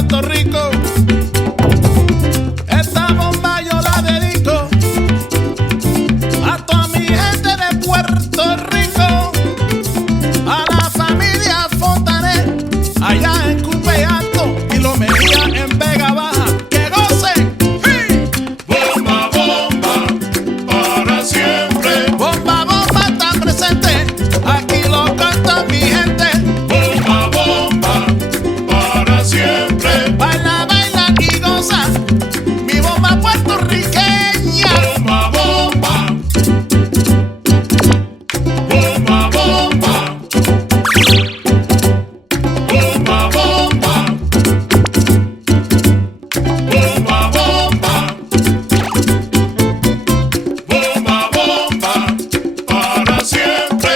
Puerto Rico. Esta bomba yo la dedico a toda mi gente de Puerto Rico, a la familia Fontanet allá en Cupe Alto y lo Mejía en Vega Baja. ¡Que gocen! ¡Sí! Bomba, bomba, para siempre. Bomba, bomba está presente, aquí lo canta mi gente. Bomba, bomba, para siempre. Baila, baila y goza, mi bomba puertorriqueña. Bomba, bomba, bomba, bomba, bomba, bomba, bomba, bomba, bomba, bomba, para siempre.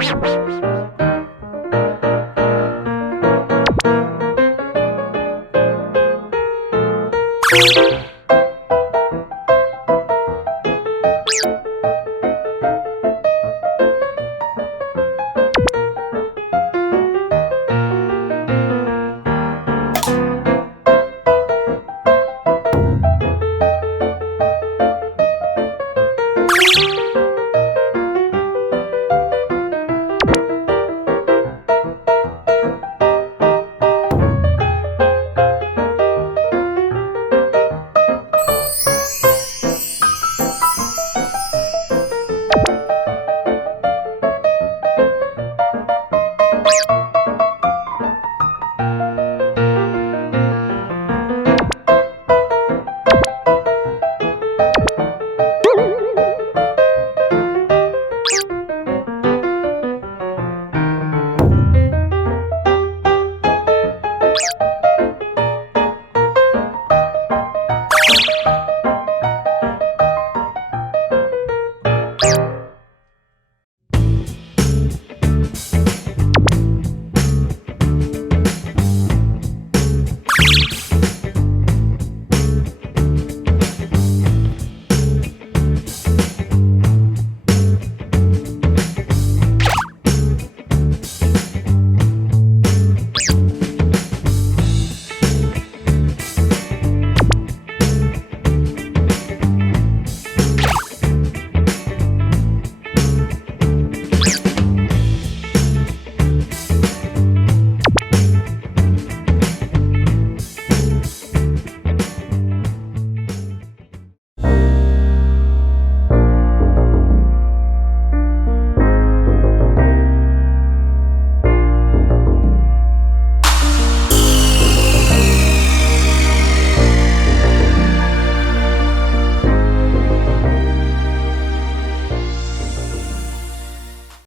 Wow.